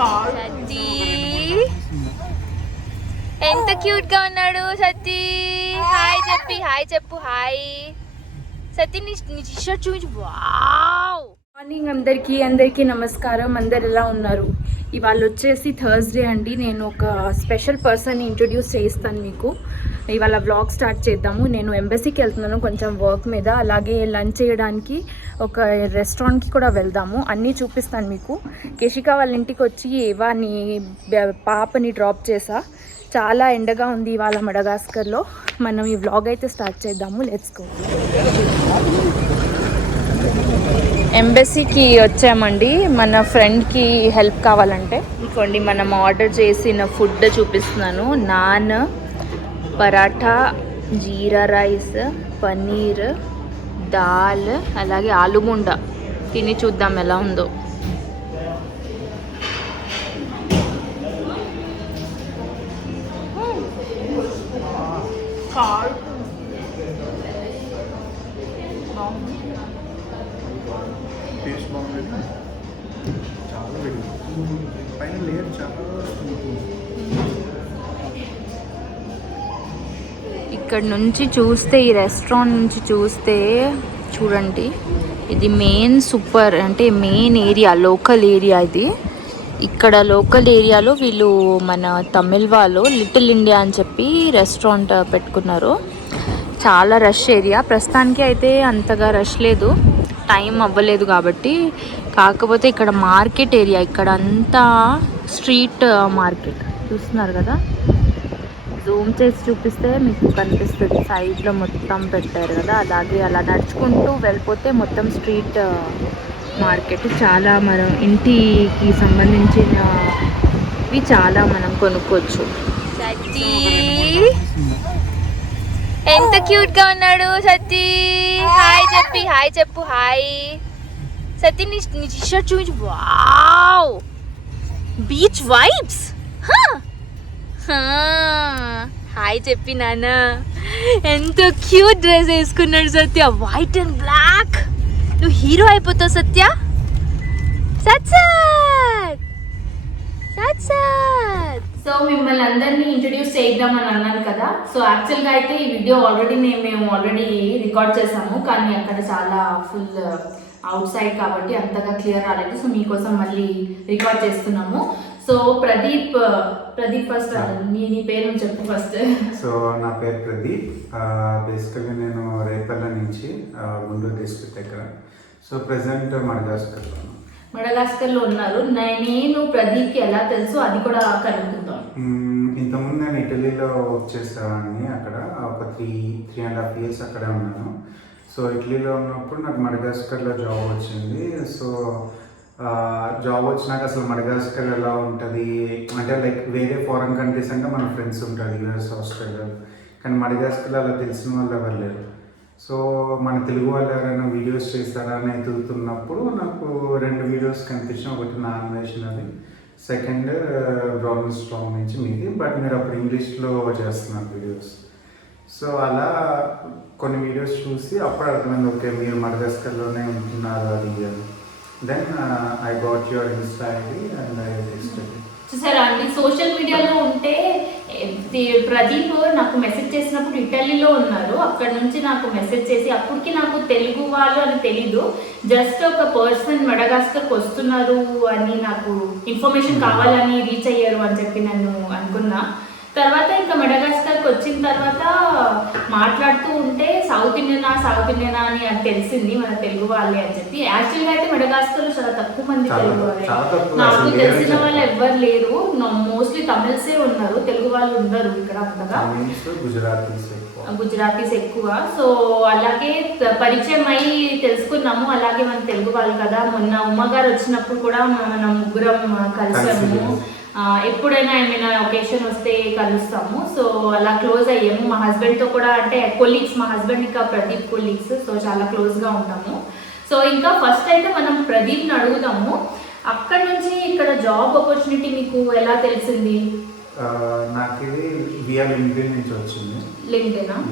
సత్తి ఎంత క్యూట్ గా ఉన్నాడు సత్తి. హాయ్ చెప్పు హాయ్ సత్తి. నీ టీ-షర్ట్ చూపించు. వావ్. మార్నింగ్ అందరికీ నమస్కారం. అందరు ఎలా ఉన్నారు? ఇవాళ వచ్చేసి థర్స్డే అండి. నేను ఒక స్పెషల్ పర్సన్ ఇంట్రొడ్యూస్ చేయిస్తాను మీకు. ఇవాళ వ్లాగ్ స్టార్ట్ చేద్దాము. నేను ఎంబసీకి వెళ్తున్నాను కొంచెం వర్క్ మీద. అలాగే లంచ్ చేయడానికి ఒక రెస్టారెంట్కి కూడా వెళ్దాము. అన్నీ చూపిస్తాను మీకు. కేశిక వాళ్ళ ఇంటికి వచ్చి ఏవాని పాపని డ్రాప్ చేసా. చాలా ఎండగా ఉంది ఇవాళ మడగాస్కర్లో. మనం ఈ వ్లాగ్ అయితే స్టార్ట్ చేద్దాము. Let's go. ఎంబసీకి వచ్చామండి మన ఫ్రెండ్కి హెల్ప్ కావాలంటే. ఇంకోండి మనం ఆర్డర్ చేసిన ఫుడ్ చూపిస్తున్నాను. నాన్, పరాఠా, జీరా రైస్, పన్నీర్, దాల్, అలాగే ఆలుగుండ. తిని చూద్దాం ఎలా ఉందో. ఇక్కడ నుంచి చూస్తే, ఈ రెస్టారెంట్ నుంచి చూస్తే చూడండి, ఇది మెయిన్ ఏరియా, లోకల్ ఏరియా ఇది. ఇక్కడ లోకల్ ఏరియాలో వీళ్ళు మన తమిళ్ వాళ్ళు లిటిల్ ఇండియా అని చెప్పి రెస్టారెంట్ పెట్టుకున్నారు. చాలా రష్ ఏరియా. ప్రస్తుతానికి అయితే అంతగా రష్ లేదు, టైం అవ్వలేదు కాబట్టి. కాకపోతే ఇక్కడ మార్కెట్ ఏరియా, ఇక్కడ అంతా స్ట్రీట్ మార్కెట్ చూస్తున్నారు కదా. జూమ్ చేసి చూపిస్తే మీకు కనిపిస్తుంది. సైడ్లో మొత్తం పెట్టారు కదా, అలాగే అలా నడుచుకుంటూ వెళ్ళిపోతే మొత్తం స్ట్రీట్ మార్కెట్. చాలా మనం ఇంటికి సంబంధించినవి చాలా మనం కొనుక్కోవచ్చు. సత్తి ఎంత క్యూట్ గా ఉన్నాడు సత్తి. హాయ్ చెప్పు హాయ్ సత్తి. నీ టీ-షర్ట్ చూపించు. Wow, beach vibes. హాయ్ చెప్పి నాన్న. ఎంత క్యూట్ డ్రెస్ వేసుకున్నాడు సత్య, వైట్ అండ్ బ్లాక్. నువ్వు హీరో అయిపోతావు సత్య. సో మిమ్మల్ని అందరినీ ఇంట్రడ్యూస్ చేద్దామని అన్నాను కదా. సో యాక్చువల్గా అయితే ఈ వీడియో మేము ఆల్రెడీ రికార్డ్ చేసాము, కానీ అక్కడ చాలా ఫుల్ అవుట్ సైడ్ కాబట్టి అంతగా క్లియర్ రాలేదు. సో మీకోసం మళ్ళీ రికార్డ్ చేస్తున్నాము. సో ప్రదీప్ ఫస్ట్ నీ పేరు చెప్పు ఫస్ట్. సో నా పేరు ప్రదీప్. బేసికల్గా నేను రేపల్ల నుంచి గుంటూరు డిస్ట్రిక్ట్ దగ్గర. సో ప్రెసెంట్ మడగాస్కర్లో ఉన్నారు. నేను ప్రదీప్కి ఎలా తెలుసు అది కూడా కనుక్కుంటాం. ఇంతకుముందు నేను ఇటలీలో వర్క్ చేసేవాడిని. అక్కడ ఒక 3.5 years అక్కడే ఉన్నాను. సో ఇటలీలో ఉన్నప్పుడు నాకు మడగాస్కర్లో జాబ్ వచ్చింది. సో జాబ్ వచ్చినాక అసలు మడగాస్కర్ ఎలా ఉంటుంది అంటే, లైక్ వేరే ఫారెన్ కంట్రీస్ అంటే మన ఫ్రెండ్స్ ఉంటారు, యూఎస్, ఆస్ట్రేలియా. కానీ మడగాస్కర్లో అలా తెలిసిన వాళ్ళు ఎవరు లేరు. సో మన తెలుగు వాళ్ళు ఎవరైనా వీడియోస్ చేస్తారా అని ఎదుగుతున్నప్పుడు నాకు 2 వీడియోస్ కనిపించాయి. ఒకటి నా అన్వేషణ, అది సెకండ్ బ్రౌన్ స్ట్రాంగ్ నుంచి మీది. బట్ మీరు అప్పుడు ఇంగ్లీష్లో చేస్తున్నారు వీడియోస్. సో అలా కొన్ని వీడియోస్ చూసి అప్పుడు అర్థమైంది, ఓకే మీరు మడగాస్కర్లోనే ఉంటున్నారు అది అని. Then I got your insta ID and I tested. చూసారా అండి, సోషల్ మీడియాలో ఉంటే ప్రదీప్ నాకు మెసేజ్ చేసినప్పుడు ఇటలీలో ఉన్నారు. అక్కడ నుంచి నాకు మెసేజ్ చేసి, అప్పటికి నాకు తెలుగు వాళ్ళు అని తెలీదు, జస్ట్ ఒక పర్సన్ మడగాస్కర్కి వస్తున్నారు అని నాకు ఇన్ఫర్మేషన్ కావాలని రీచ్ అయ్యారు అని చెప్పి నన్ను అనుకున్నా. తర్వాత ఇంకా మడగాస్కర్కి వచ్చిన తర్వాత మాట్లాడుతూ ఉంటే సౌత్ ఇండియనా అని అది తెలిసింది, మన తెలుగు వాళ్ళే అని చెప్పి. యాక్చువల్గా అయితే మడగాస్కర్లో చాలా తక్కువ మంది తెలుగు వాళ్ళే. నాకు తెలిసిన వాళ్ళు ఎవ్వరు లేరు. మోస్ట్లీ తమిళసే ఉన్నారు, తెలుగు వాళ్ళు ఉండరు ఇక్కడ అంతగా. గుజరాతీస్ ఎక్కువ. సో అలాగే పరిచయం అయ్యి తెలుసుకున్నాము. అలాగే మన తెలుగు వాళ్ళు కదా. మొన్న ఉమ్మగారు వచ్చినప్పుడు కూడా మనం ముగ్గురం కలిసాము. ఎప్పుడైనా ఏమైనా ఒకేషన్ వస్తే కలుస్తాము. సో అలా క్లోజ్ అయ్యాము. మా హస్బెండ్తో కూడా, అంటే కొలీగ్స్, మా హస్బెండ్ ఇంకా ప్రదీప్ కొలీగ్స్. సో చాలా క్లోజ్గా ఉంటాము. సో ఇంకా ఫస్ట్ అయితే మనం ప్రదీప్ని అడుగుదాము, అక్కడ నుంచి ఇక్కడ జాబ్ ఆపర్చునిటీ మీకు ఎలా తెలిసింది? నాకు ఇది వియా లింక్డ్ఇన్ నుంచి వచ్చింది. లింక్డ్ఇన్.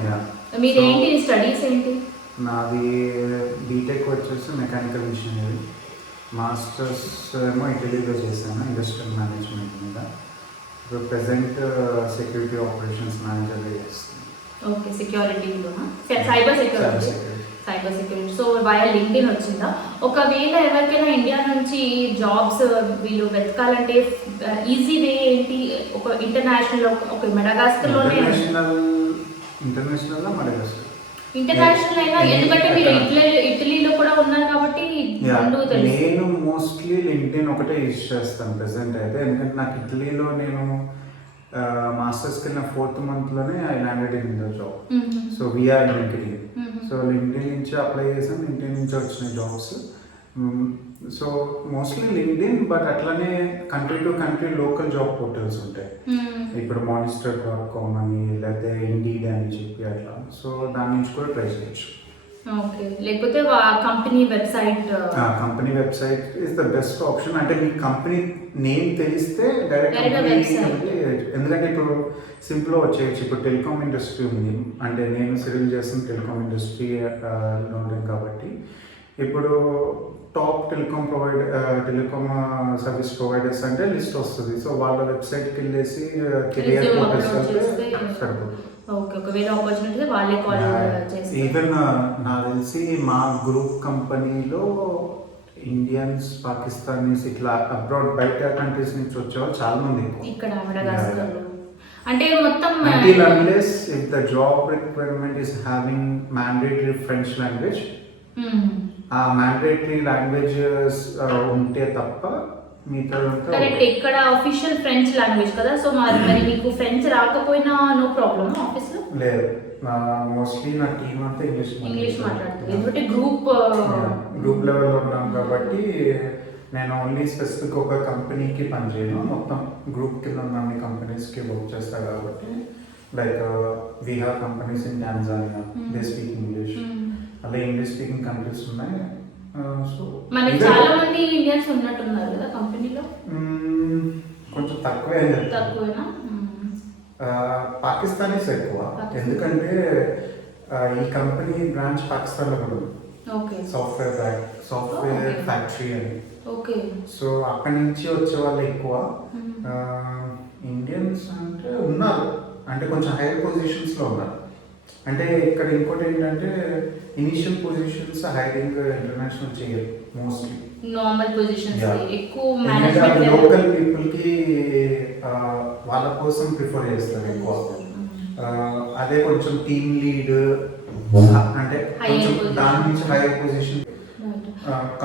మీరేంటి స్టడీస్ ఏంటి? నాది బీటెక్ వచ్చేసి మెకానికల్ ఇంజనీరింగ్. మాస్టర్స్ ఏమో ఇటలీలో చేశాను ఇండస్ట్రియల్ మేనేజ్మెంట్ మీద. ఇప్పుడు ప్రజెంట్ సెక్యూరిటీ ఆపరేషన్స్ మేనేజర్గా చేస్తాను. ఓకే, సెక్యూరిటీలోనా? Cyber security. Cyber security. So via LinkedIn వచ్చిందా? ఒకవేళ ఎవరికైనా ఇండియా నుంచి జాబ్స్ వీళ్ళు వెతకాలంటే ఈజీ వే ఏంటి? ఒక ఇంటర్నేషనల్, ఒక మెడగాస్కర్లోనే ఇంటర్నేషనల్ ఇంటర్నేషనల్ అయినా, ఎందుకంటే మీరు ఇటలీలో కూడా ఉన్నారు కాబట్టి నేను మోస్ట్లీ లింక్డ్ఇన్ ఒకటే యూజ్ చేస్తాను ప్రెసెంట్ అయితే. ఎందుకంటే నాకు ఇటలీలో నేను మాస్టర్స్కి వెళ్ళిన 4th monthలోనే I landed in the job. So via LinkedIn. So LinkedIn నుంచి అప్లై చేసాను, లింక్డ్ఇన్ నుంచి వచ్చిన jobs. So mostly LinkedIn, but అట్లనే country to country local job portals ఉంటాయి. ఇప్పుడు monster.com అని, లేకపోతే ఇండీడ్ అని చెప్పి అట్లా. సో దాని నుంచి కూడా ట్రై చేయొచ్చు. ఓకే, లేకపోతే company website. Company website is the best option. అంటే మీ కంపెనీ నేమ్ తెలిస్తే డైరెక్ట్, ఎందుకంటే ఇప్పుడు సింపుల్ వచ్చేయచ్చు. ఇప్పుడు టెలికామ్ ఇండస్ట్రీ ఉంది అంటే నేను సివిల్ చేసిన టెలికామ్ ఇండస్ట్రీలో ఉంటాను కాబట్టి ఇప్పుడు టాప్ టెలికామ్ సర్వీస్ ప్రొవైడర్స్ అంటే లిస్ట్ వస్తుంది. సో వాళ్ళ వెబ్సైట్కి వెళ్ళేసి కెరియర్ పోర్టల్స్ సరిపోతుంది. ఓకే, ఒకవేళ ఆపర్చునిటీ వాళ్ళే కాల్ చేస్తారు. ఈవెన్ నాకు తెలిసి మా గ్రూప్ కంపెనీలో ఇండియన్స్, పాకిస్తానీస్ ఇట్లా అబ్రాడ్ బయట కంట్రీస్ నుంచి వచ్చేవాళ్ళు చాలా మంది ఇక్కడ మెడగాస్కర్లో. అంటే మొత్తం until unless if the job requirement is having mandatory French language, ఆ మ్యాండేటరీ లాంగ్వేజెస్ ఉంటే తప్ప మిగతా కరెక్ట్. ఇక్కడ అఫీషియల్ ఫ్రెంచ్ లాంగ్వేజ్ కదా, సో మరి మీకు ఫ్రెంచ్ రాకపోయినా నో ప్రాబ్లమ్ ఆఫీస్లో? లేదు, మోస్ట్లీ నా టీమ్ అంతా ఇంగ్లీష్ మాట్లాడుతుంది. ఎందుకంటే గ్రూప్ లెవెల్లో ఉన్నాం కాబట్టి నేను ఓన్లీ స్పెసిఫిక్ ఒక కంపెనీకి పనిచేయను, మొత్తం గ్రూప్ కింద ఉన్న అన్ని కంపెనీస్కి వర్క్ చేస్తాను కాబట్టి. Like we have companies in Tanzania, they speak English. అలా ఇంగ్లీష్ స్పీకింగ్ కంట్రీస్ ఉన్నాయి. సో మనకి చాలా మంది ఇండియన్స్ ఉన్నట్టున్నారు కదా కంపెనీలో. కొంచెం తక్కువేనా? పాకిస్తానీస్ ఎక్కువ. ఎందుకంటే ఈ కంపెనీ బ్రాంచ్ పాకిస్తాన్లో కూడా ఉంది. సాఫ్ట్వేర్ ఫ్యాక్టరీ అని. సో అక్కడి నుంచి వచ్చే వాళ్ళు ఎక్కువ. ఇండియన్స్ అంటే ఉన్నారు, అంటే కొంచెం హైయర్ పొజిషన్స్లో ఉన్నారు. అంటే ఇక్కడ ఇంకోటి ఏంటంటే ఇనిషియల్ పొజిషన్స్ హైరింగ్ ఇంటర్నేషనల్ చేయరు, మోస్ట్లీ నార్మల్ పొజిషన్స్ ఎక్కువ లోకల్ పీపుల్కి వాళ్ళ కోసం ప్రిఫర్ చేస్తారు ఎక్కువ. అదే కొంచెం టీమ్ లీడ్ అంటే కొంచెం దాని నుంచి హైయర్ పొజిషన్.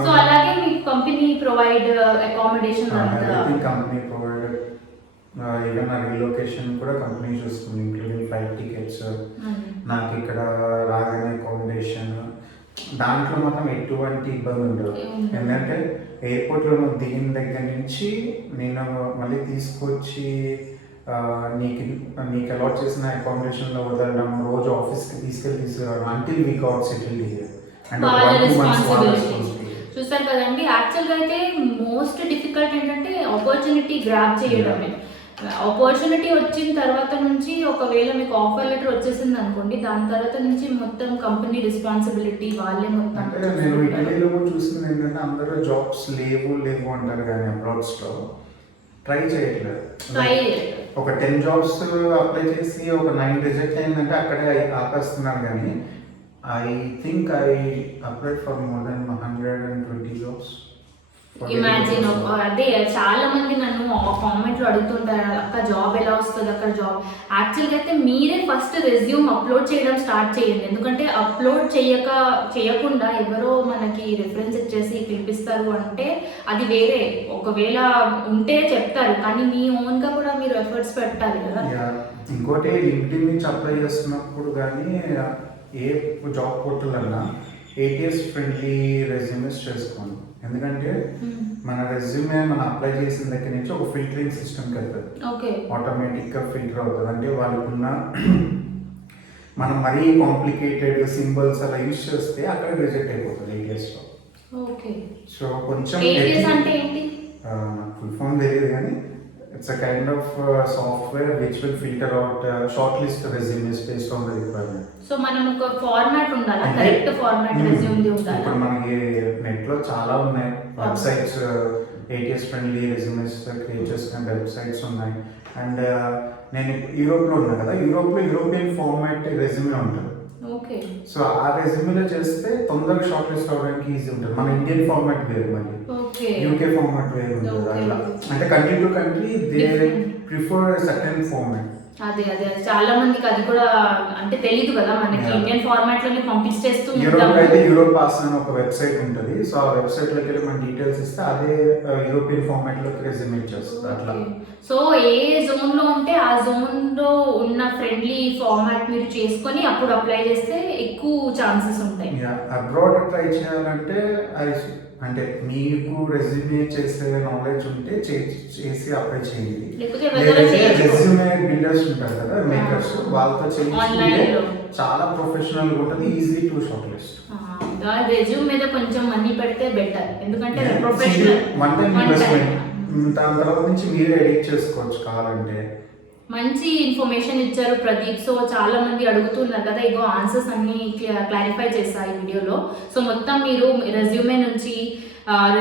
సో అలాగే మీ company provide accommodation company provide, even నా రీలొకేషన్ కూడా కంపెనీ చూస్తుంది, ఇంక్లూడింగ్ ఫ్లైట్ టికెట్స్. నాకు ఇక్కడ రాగానే అకామిడేషన్, దాంట్లో మాత్రం ఎటువంటి ఇబ్బంది ఉండదు. ఎందుకంటే ఎయిర్పోర్ట్లో నువ్వు దిగిన దగ్గర నుంచి నేను మళ్ళీ తీసుకొచ్చి నీకు అలాట్ చేసిన అకామిడేషన్లో వదలడం, రోజు ఆఫీస్కి తీసుకురావడం, until we got settled here. చూసారు కదండి, యాక్చువల్గా అయితే మోస్ట్ డిఫికల్ట్ ఏంటంటే ఆపర్చునిటీ గ్రాబ్ చేయడమే. ఆపర్చునిటీ వచ్చిన తర్వాత నుంచి ఒకవేళ మీకు ఆఫర్ లెటర్ వచ్చేసింది అనుకోండి, దాని తర్వాత నుంచి మొత్తం కంపెనీ రెస్పాన్సిబిలిటీ వాళ్ళే మొత్తం. నేను ఇటలీలో కూడా చూసింది ఏంటంటే అందరూ జాబ్స్ లేవు అంటారు కానీ అబ్రాడ్స్లో ట్రై చేయట్లేదు. ఒక 10 jobs అప్లై చేసి ఒక 9 రిజెక్ట్ అయిందంటే అక్కడే ఆపేస్తున్నారు. కానీ I think I applied for more than 120 jobs. Imagine. అదే చాలా మంది నన్ను కామెంట్లో అడుగుతుంటారు, అక్క జాబ్ ఎలా వస్తుంది, అక్కడ జాబ్. యాక్చువల్గా అయితే మీరే ఫస్ట్ రెజ్యూమ్ అప్లోడ్ చేయడం స్టార్ట్ చేయండి. ఎందుకంటే అప్లోడ్ చేయకుండా ఎవరో మనకి రిఫరెన్స్ ఇచ్చేసి పిలిపిస్తారు అంటే అది వేరే. ఒకవేళ ఉంటే చెప్తారు, కానీ మీ ఓన్గా కూడా మీరు ఎఫర్ట్స్ పెట్టాలి కదా. ఇంకోటి లింక్డ్ఇన్ నుంచి అప్లై చేస్తున్నప్పుడు కానీ ఏ జాబ్ పోర్టల్ అన్నా ATS ఫ్రెండ్లీ రెజ్యూమెస్ చేసుకోండి. ఎందుకంటే మన రెజ్యూమే మనం అప్లై చేసిన దగ్గర నుంచి ఒక ఫిల్టరింగ్ సిస్టమ్కి వెళ్తుంది, ఆటోమేటిక్గా ఫిల్టర్ అవుతుంది. అంటే వాళ్ళకున్న మనం మరీ కాంప్లికేటెడ్ సింబల్స్ అలా యూజ్ చేస్తే అక్కడ రిజెక్ట్ అయిపోతుంది ATSలో. సో కొంచెం అంటే ఏంటి? ఫుల్ ఫామ్ తెలియదు కానీ It's a kind of software which will filter out shortlist resumes based on the requirement. So మనం ఒక ఫార్మాట్ ఉండాలా, కరెక్ట్ ఫార్మాట్ రెజ్యూమ్ది ఉండాలా? ఇప్పుడు మనకి నెట్ లో చాలా ఉన్నాయి websites, ATS friendly resumes create చేసుకునే వెబ్సైట్స్ ఉన్నాయి. అండ్ నేను యూరోప్ లో ఉన్నా కదా, యూరోపియన్ ఫార్మాట్ రెజ్యూమే ఉంటుంది. ఓకే. సో ఆ రెజ్యూమేలో చేస్తే తొందరగా షార్ట్ లిస్ట్ అవడానికి ఈజీ ఉంటుంది. మన ఇండియన్ ఫార్మాట్ వేరు, మళ్ళీ UK ఫార్మాట్ వేరు ఉంటుంది. అట్లా అంటే country to country they prefer certain format. అదే చాలా మందికి అది కూడా అంటే తెలియదు కదా, మనకి ఇండియన్ ఫార్మాట్ లోనే పంపించేస్తూ యూరోప్ అయితే యూరోప్ పాస్ అని ఒక వెబ్సైట్ ఉంటుంది. సో ఆ వెబ్సైట్ లోకి వెళ్ళి మన డీటెయిల్స్ ఇస్తే అదే యూరోపియన్ ఫార్మాట్ లోకి రెజ్యూమ్ చేస్తుంది. అట్లా సో ఏ జోన్ లో ఉంటే ఆ జోన్ లో ఉన్న ఫ్రెండ్లీ ఫార్మాట్ మీరు చేసుకొని అప్పుడు అప్లై చేస్తే ఎక్కువ ఛాన్సెస్ ఉంటాయి. అబ్రాడ్ ట్రై చేయాలంటే అంటే మీకు రెజ్యూమే చేసే నాలెడ్జ్ ఉంటే చేసి అప్లై చేయండి. రెజ్యూమే బిల్డర్స్ ఉంటారు కదా, మేకర్స్, వాళ్ళతో చేయించుకుంటే చాలా ప్రొఫెషనల్ గా ఉంటుంది, easy to short list. Resume మీద కొంచెం మనీ పెడితే బెటర్, ఎందుకంటే ప్రొఫెషనల్ వన్ టైం ఇన్వెస్ట్మెంట్. దాని తర్వాత నుంచి మీరే ఎడిట్ చేసుకోవచ్చు కావాలంటే. మంచి ఇన్ఫర్మేషన్ ఇచ్చారు ప్రదీప్. సో చాలా మంది అడుగుతున్నారు కదా, ఇగో ఆన్సర్స్ అన్ని క్లారిఫై చేశారు ఈ వీడియోలో. సో మొత్తం మీరు రెజ్యూమే నుంచి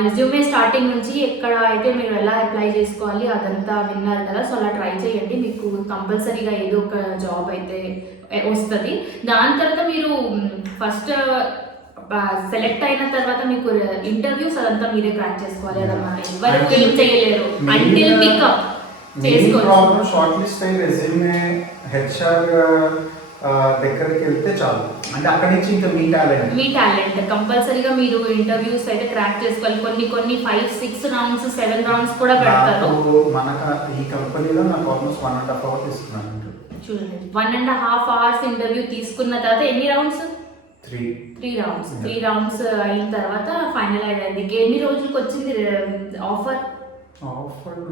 రెజ్యూమే స్టార్టింగ్ నుంచి ఎక్కడ అయితే మీరు ఎలా అప్లై చేసుకోవాలి అదంతా విన్నారు కదా. సో అలా ట్రై చేయండి, మీకు కంపల్సరీగా ఏదో ఒక జాబ్ అయితే వస్తుంది. దాని తర్వాత మీరు ఫస్ట్ సెలెక్ట్ అయిన తర్వాత మీకు ఇంటర్వ్యూస్ అదంతా మీరే క్రాక్ చేసుకోవాలి. అదన్నమాట, ఎవరు ఏం చేయలేరు until pickup problem. Shortlist అయ్యి రెజ్యూమే HR దగ్గరికి వెళ్తే చాలు, అంటే అక్కడి నుంచి ఇంకా మీ టాలెంట్ కంపల్సరీగా మీరు ఇంటర్వ్యూస్ అయితే క్రాక్ చేసుకోవాలి. కొన్ని 5, 6 రౌండ్స్ 7 రౌండ్స్ కూడా పెడతారు. మనకు ఈ కంపెనీలో నాకు ఆల్మోస్ట్ 1.5 hours తీసుకున్నాను. చూడండి, 1.5 hours ఇంటర్వ్యూ తీసుకున్న తర్వాత ఎన్ని రౌండ్స్? 3 రౌండ్స్. 3 రౌండ్స్ అయిన తర్వాత ఫైనల్ అయ్యింది. ఎన్ని రోజులకు వచ్చింది ఆఫర్?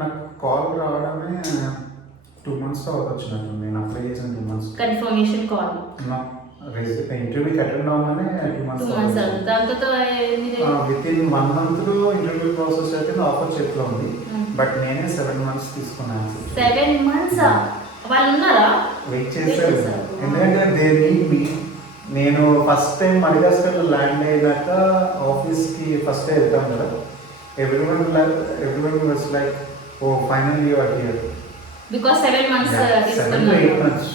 నాకు కాల్ రావడమే 2 months వచ్చినట్టు. నేను అప్లై చేసిన 2 months. కన్ఫర్మేషన్ కాల్ ఇంటర్వ్యూకి అటెండ్ అవ్వగానే 2 months. విత్ ఇన్ 1 month లో ఇంటర్వ్యూ ప్రాసెస్ అయితే ఆఫర్ చేతిలో ఉంది. బట్ నేనే 7 months తీసుకున్నాను. 7 months వాళ్ళు ఉన్నారా? వెయిట్ చేశారు, ఎందుకంటే దే నీడ్ మీ. నేను ఫస్ట్ టైం మడగాస్కర్లో ల్యాండ్ అయినాక ఆఫీస్కి ఫస్ట్ డే వెళ్తాం కదా, everyone was like, oh, finally you are here. Because 7 months తీసుకున్నాను. 7 to 8 months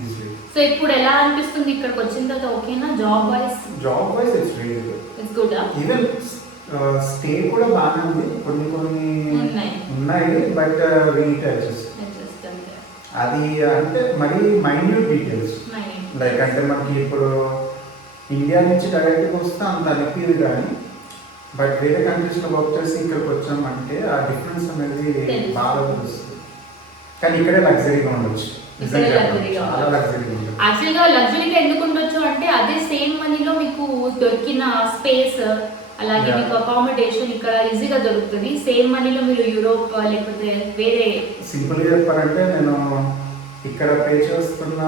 easily. సో ఇప్పుడు ఎలా అనిపిస్తుంది ఇక్కడికి వచ్చిన తర్వాత? ఓకేనా job wise it's really good. It's good. Even stay కూడా బాగానే ఉంది. కొన్ని ఉన్నాయి but we need to adjust. అది అంటే మరి మైన్యూట్ డీటెయిల్స్, లైక్ అంటే మనకి ఇప్పుడు ఇండియా నుంచి డైరెక్ట్గా వస్తే అంత అనిపించదు, కానీ బట్ వేరే కంట్రీస్లో వర్క్ చేసి ఇక్కడికి వచ్చామంటే ఆ డిఫరెన్స్ అనేది బాగా తెలుస్తుంది. కానీ ఇక్కడే లగ్జరీగా ఉండొచ్చు, చాలా లగ్జరీగా ఉండొచ్చు. యాక్చువల్గా లగ్జరీగా ఎందుకు ఉండొచ్చు అంటే అదే సేమ్ మనీలో మీకు దొరికిన స్పేస్, అలాగే మీకు అకామిడేషన్ ఇక్కడ ఈజీగా దొరుకుతుంది. సేమ్ మనీలో మీరు యూరోప్ లేకపోతే వేరే, సింపుల్గా చెప్పాలంటే నేను ఇక్కడ పే చేస్తున్న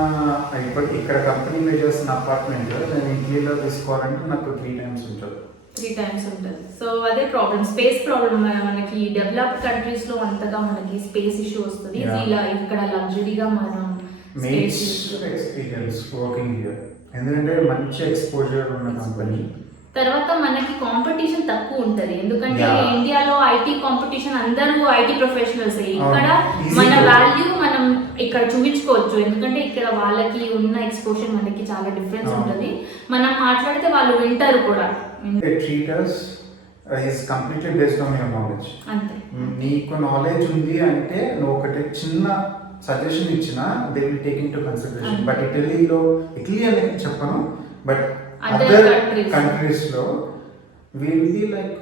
ఇక్కడ కంపెనీ పే చేస్తున్న అపార్ట్మెంట్ నేను ఇంట్లో తీసుకోవాలంటే నాకు 3 times ఉంటుంది. 3 times ఉంటుంది. సో అదే ప్రాబ్లం, స్పేస్ ప్రాబ్లం. మనకి డెవలప్డ్ కంట్రీస్ లో అంతగా మనకి స్పేస్ ఇష్యూ వస్తుంది. ఇలా ఇక్కడ లగ్జరీగా మనం ఎక్స్పీరియన్స్ వర్కింగ్ హియర్, ఎందుకంటే మంచి ఎక్స్పోజర్ ఉన్న కంపెనీ. తర్వాత మనకి కాంపిటీషన్ తక్కువ ఉంటది, ఎందుకంటే ఇండియాలో ఐటీ కాంపిటీషన్, అందరూ ఐటీ ప్రొఫెషనల్స్. ఇక్కడ మన వాల్యూ మనం ఇక్కడ చూపించుకోవచ్చు, ఎందుకంటే ఇక్కడ వాళ్ళకి ఉన్న ఎక్స్పోజర్ మనకి చాలా డిఫరెన్స్ ఉంటుంది. మనం మాట్లాడితే వాళ్ళు వింటారు కూడా. Completely based on your knowledge. అంతే, నీకు నాలెడ్జ్ ఉంది అంటే నువ్వు ఒకటి చిన్న సజెషన్ ఇచ్చినా they will take in to consideration. But Italy అని చెప్పను, బట్ అదర్ కంట్రీస్ లో విల్ బి లైక్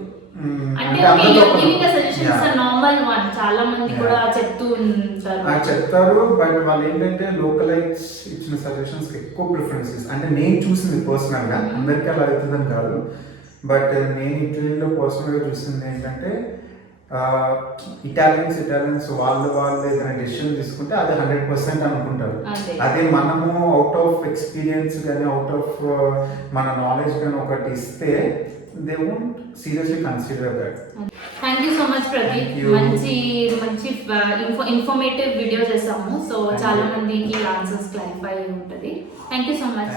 చాలా మంది కూడా చెప్తారు. బట్ వాళ్ళు ఏంటంటే లోకలైట్స్ ఇచ్చిన సజెషన్స్ ఎక్కువ ప్రిఫరెన్సెస్. అంటే నేను చూసింది పర్సనల్ గా, అందరికీ అలా అవుతుందని కాదు, బట్ నేను ఇటలీలో పర్సనల్ గా చూసింది ఏంటంటే ఇటాలియన్స్ వాళ్ళు ఏదైనా డెసిషన్ తీసుకుంటే అది 100% అనుకుంటారు. అదే మనము అవుట్ ఆఫ్ ఎక్స్పీరియన్స్ కానీ అవుట్ ఆఫ్ మన నాలెడ్జ్ కానీ ఒకటి ఇస్తే they won't seriously consider that. Thank you so much Pradeep. మంచి ఇన్ఫర్మేటివ్ వీడియో చేసాము. సో చాలా మందికి ఆన్సర్స్ క్లారిఫై ఉంటుంది. Thank you so much.